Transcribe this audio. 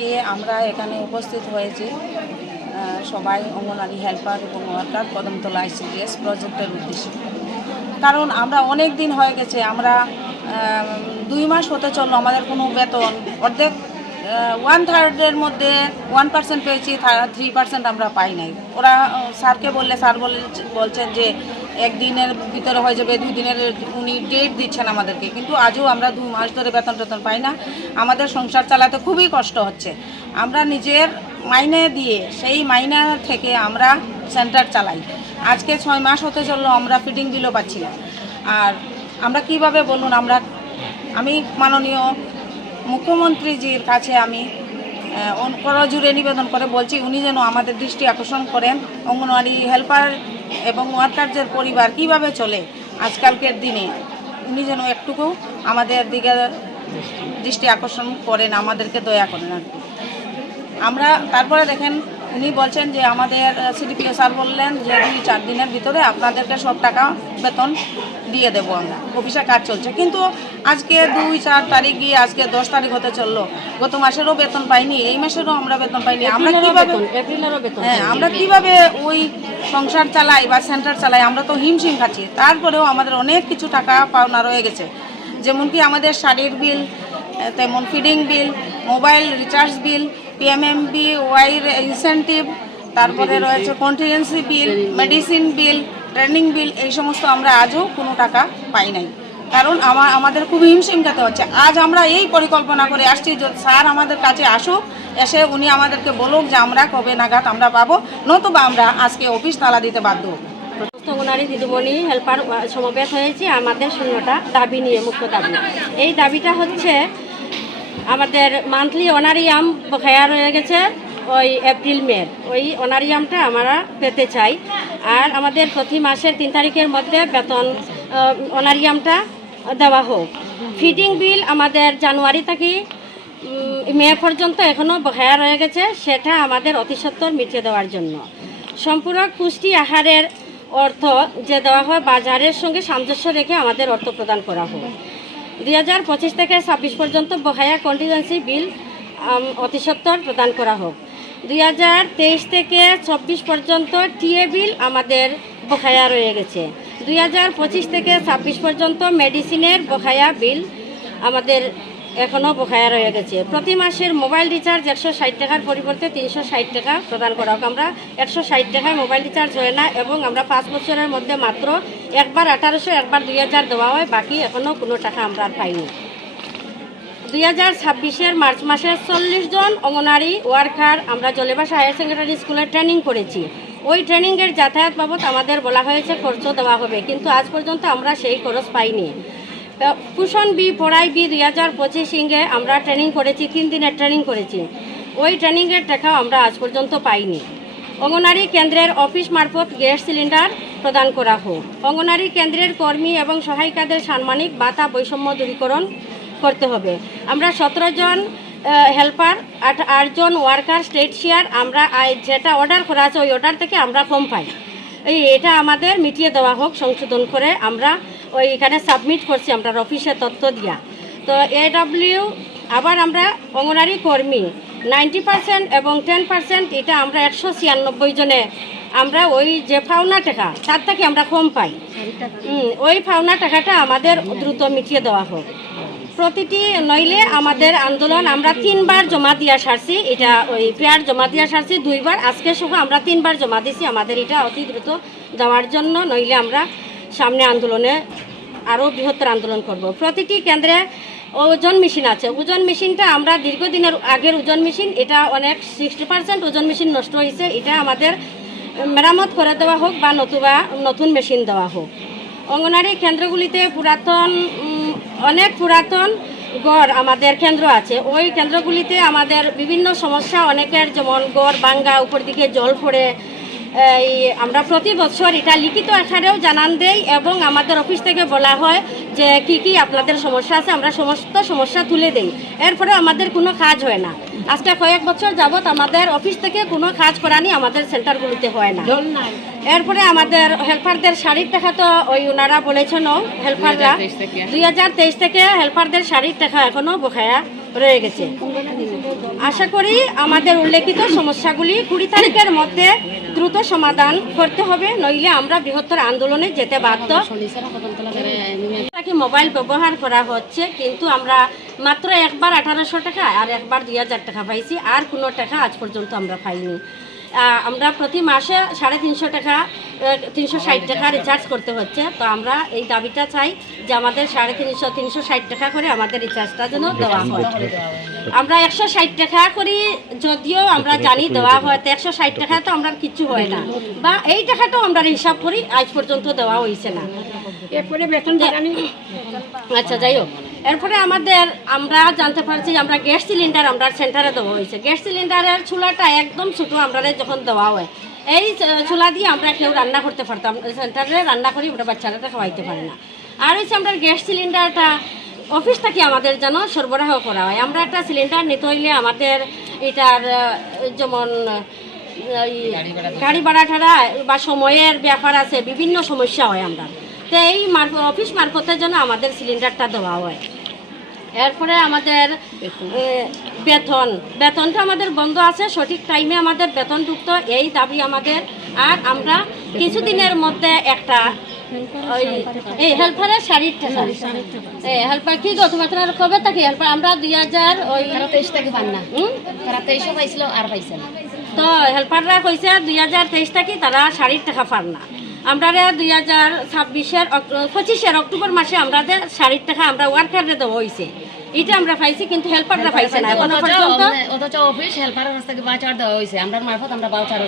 আজকে আমরা এখানে উপস্থিত হয়েছি সবাই অঙ্গনওয়াড়ি হেল্পার এবং ওয়ার্কার কদমতলা ICDS প্রজেক্টের উদ্দেশ্যে। কারণ আমরা অনেক দিন হয়ে গেছে, আমরা 2 মাস হতে চললো আমাদের কোনো বেতন অর্ধেক 1/3 মধ্যে 1% পেয়েছি, 3% আমরা পাই নাই। ওরা স্যারকে বললে স্যার বলছেন যে 1 দিনের ভিতরে হয়ে যাবে, 2 দিনের উনি ডেট দিচ্ছেন আমাদেরকে, কিন্তু আজও আমরা 2 মাস ধরে বেতন পাই না। আমাদের সংসার চালাতে খুবই কষ্ট হচ্ছে। আমরা নিজের মাইনে দিয়ে সেই মাইনে থেকে আমরা সেন্টার চালাই। আজকে 6 মাস হতে চললো আমরা ফিডিং বিলও পাচ্ছি না। আর আমরা কিভাবে বলুন, আমি মাননীয় মুখ্যমন্ত্রীজির কাছে আমি করজোড়ে নিবেদন করে বলছি, উনি যেন আমাদের দৃষ্টি আকর্ষণ করেন অঙ্গনওয়াড়ি হেল্পার এবং ওয়ার্কারদের পরিবার কিভাবে চলে আজকালকের দিনে। উনি যেন একটুকু আমাদের দিকে দৃষ্টি আকর্ষণ করেন, আমাদেরকে দয়া করেন আর কি। আমরা তারপরে দেখেন উনি বলছেন যে আমাদের CDPO স্যার বললেন যে 2-4 দিনের ভিতরে আপনাদেরকে সব টাকা বেতন দিয়ে দেবো। আমরা অফিসে কাজ চলছে, কিন্তু আজকে 2-4 তারিখ গিয়ে আজকে 10 তারিখ হতে চললো। গত মাসেরও বেতন পাইনি, এই মাসেরও আমরা বেতন পাইনি। আমরা কিভাবে ওই সংসার চালাই বা সেন্টার চালাই? আমরা তো হিমশিম খাচ্ছি। তারপরেও আমাদের অনেক কিছু টাকা পাওনা রয়ে গেছে, যেমন কি আমাদের শাড়ির বিল, তেমন feeding bill, mobile recharge bill, PMMBY incentive, তারপরে রয়েছে contingency bill, medicine bill, training bill, এই সমস্ত আমরা আজও কোনো টাকা পাই নাই। কারণ আমাদের খুব হিমশিম খেতে হচ্ছে। আজ আমরা এই পরিকল্পনা করে আসছি যে স্যার আমাদের কাছে আসুক, এসে উনি আমাদেরকে বলুক যে আমরা কবে নাগাদ আমরা পাবো, নতুবা আমরা আজকে অফিস তালা দিতে বাধ্য হব। অঙ্গনওয়াড়ি দিদিমণি হেল্পার সমাবেশ হয়েছে আমাদের 0টা দাবি নিয়ে, মুখ্য দাবি। এই দাবিটা হচ্ছে আমাদের মান্থলি অনারিয়াম বকেয়া রয়ে গেছে ওই এপ্রিল মে, ওই অনারিয়ামটা আমরা পেতে চাই। আর আমাদের প্রতি মাসের 3 তারিখের মধ্যে বেতন অনারিয়ামটা দেওয়া হোক। ফিডিং বিল আমাদের জানুয়ারি থেকে মে পর্যন্ত এখনও বকেয়া রয়ে গেছে, সেটা আমাদের অতি সত্বর মিটিয়ে দেওয়ার জন্য। সম্পূরক পুষ্টি আহারের অর্থ যে দেওয়া হয় বাজারের সঙ্গে সামঞ্জস্য রেখে আমাদের অর্থ প্রদান করা হোক। 2025 থেকে 26 পর্যন্ত বকেয়া কন্টিজেন্সি বিল অতি সত্বর প্রদান করা হোক। 2023 থেকে 24 পর্যন্ত টিএ বিল আমাদের বকেয়া রয়ে গেছে। 2025 থেকে 26 পর্যন্ত মেডিসিনের বকেয়া বিল আমাদের এখনও বকেয়া রয়ে গেছে। প্রতি মাসের মোবাইল রিচার্জ 160 টাকার পরিবর্তে 360 টাকা প্রদান করা হোক। আমরা 160 টাকায় মোবাইল রিচার্জ হয় না, এবং আমরা 5 বছরের মধ্যে মাত্র একবার 1800, একবার 2000 দেওয়া হয়, বাকি এখনও কোনো টাকা আমরা পাইনি। 2026-এর মার্চ মাসে 40 জন অঙ্গনওয়াড়ি ওয়ার্কার আমরা জলেবাসা হায়ার সেকেন্ডারি স্কুলে ট্রেনিং করেছি। ওই ট্রেনিংয়ের যাতায়াত বাবদ আমাদের বলা হয়েছে খরচ দেওয়া হবে, কিন্তু আজ পর্যন্ত আমরা সেই খরচ পাইনি। পোষণ বি পড়াই বি 2025 আমরা ট্রেনিং করেছি, 3 দিনের ট্রেনিং করেছি। ওই ট্রেনিংয়ের টাকাও আমরা আজ পর্যন্ত পাইনি। অঙ্গনওয়াড়ি কেন্দ্রের অফিস মারফত গ্যাস সিলিন্ডার প্রদান করা হোক। অঙ্গনওয়াড়ি কেন্দ্রের কর্মী এবং সহায়িকাদের সাম্মানিক ভাতা বৈষম্য দূরীকরণ করতে হবে। আমরা 17 জন হেল্পার, 8 জন ওয়ার্কার স্টেট শেয়ার, আমরা যেটা অর্ডার করা আছে ওই অর্ডার থেকে আমরা কম পাই। এটা আমাদের মিটিয়ে দেওয়া হোক সংশোধন করে। আমরা ওইখানে সাবমিট করছি আমরা অফিসে তথ্য দিয়া। তো AW আবার আমরা অঙ্গনওয়াড়ি কর্মী 90% এবং 10%, এটা আমরা 196 জনে আমরা ওই যে পাওনা টাকা তার থেকে আমরা কম পাই। ওই পাওনা টাকাটা আমাদের দ্রুত মিটিয়ে দেওয়া হোক। প্রতিটি নইলে আমাদের আন্দোলন আমরা 3 বার জমা দিয়া সারছি। এটা ওই পেয়ার জমা দিয়া সারছি 2 বার, আজকে সহ আমরা 3 বার জমা দিছি। আমাদের এটা অতি দ্রুত দেওয়ার জন্য, নইলে আমরা সামনে আন্দোলনে আরও বৃহত্তর আন্দোলন করব। প্রতিটি কেন্দ্রে ওজন মেশিন আছে। ওজন মেশিনটা আমরা দীর্ঘদিনের আগের ওজন মেশিন, এটা অনেক 60% ওজন মেশিন নষ্ট হয়েছে। এটা আমাদের মেরামত করে দেওয়া হোক বা নতুবা নতুন মেশিন দেওয়া হোক। অঙ্গনওয়াড়ি কেন্দ্রগুলিতে অনেক পুরাতন গড় আমাদের কেন্দ্র আছে। ওই কেন্দ্রগুলিতে আমাদের বিভিন্ন সমস্যা, অনেকের যেমন গড় ভাঙ্গা, উপর দিকে জল পড়ে। আমরা প্রতি বছর এটা লিখিত আকারেও জানান দেই, এবং আমাদের অফিস থেকে বলা হয় যে কি কি আপনাদের সমস্যা আছে, আমরা সমস্ত সমস্যা তুলে দেই। এরপরে আমাদের কোনো কাজ হয় না। আজকে কয়েক বছর যাবত আমাদের অফিস থেকে কোনো কাজ করানি আমাদের সেন্টারগুলিতে হয় না। এরপরে আমাদের হেল্পারদের শাড়ির টাকা তো ওই ওনারা বলেছেন, হেল্পাররা 2023 থেকে হেল্পারদের শাড়ির টাকা এখনও বকেয়া রয়ে গেছে। আশা করি আমাদের উল্লেখিত সমস্যাগুলি 20 তারিখের মধ্যে দ্রুত সমাধান করতে হবে, নইলে আমরা বৃহত্তর আন্দোলনে যেতে বাধ্য। মোবাইল ব্যবহার করা হচ্ছে, কিন্তু আমরা মাত্র একবার 1800 টাকা আর একবার 2000 টাকা পাইছি, আর কোনো টাকা আজ পর্যন্ত আমরা পাইনি। আমরা প্রতি মাসে 350 টাকা 360 টাকা রিচার্জ করতে হচ্ছে। তো আমরা এই দাবিটা চাই যে আমাদের 360 টাকা করে আমাদের রিচার্জটা যেন দেওয়া হয়। আমরা 160 টাকা করি, যদিও আমরা জানি দেওয়া হয়, তো 160 টাকা তো আমরা কিছু হয় না, বা এই টাকাটাও আমরা হিসাব করি আজ পর্যন্ত দেওয়া হয়েছে না। এরপরে বেতন আচ্ছা যাই হোক, এরপরে আমরা জানতে পারছি আমরা গ্যাস সিলিন্ডার আমরা সেন্টারে দেওয়া হয়েছে। গ্যাস সিলিন্ডারের চুলাটা একদম ছোটো আমরা যখন দেওয়া হয়, এই চুলা দিয়ে আমরা কেউ রান্না করতে পারতাম, সেন্টারে রান্না করি আমরা বাচ্চারা খাওয়াইতে পারি না। আর হচ্ছে আমরা গ্যাস সিলিন্ডারটা অফিস থেকে আমাদের যেন সরবরাহ করা হয়। আমরা একটা সিলিন্ডার নিতে হইলে আমাদের এটার যেমন গাড়ি ভাড়া টাড়া বা সময়ের ব্যাপার আছে, বিভিন্ন সমস্যা হয় আমরা, তো এই অফিস মারফতে যেন আমাদের সিলিন্ডারটা দেওয়া হয়। এরপরে আমাদের বেতনটা আমাদের বন্ধ আছে, সঠিক টাইমে আমাদের বেতন ঢুকতো, এই দাবি আমাদের। আর আমরা কিছুদিনের মধ্যে একটা এই হেল্পারের 60 টাকা হেল্পার কি গত মাত্রার কবে থেকে হেল্পার আমরা 2023 থেকে পান না, তারা 23 পাইছিল আর পাইছে না। তো হেল্পাররা কইছে 2023 থেকে তারা 60 টাকা পান না। আমরা 2025 অক্টোবর মাসে আমাদের 60 টাকা আমরা ওয়ার্কাররে দেওয়া হয়েছে, এটা আমরা পাইছি, কিন্তু হেল্পাররা পাইছে না এখনো পর্যন্ত। অথচ অফিস হেল্পারের কাছ থেকে বাউচার দেওয়া হয়েছে, আমরা মারফত আমরা বাউচার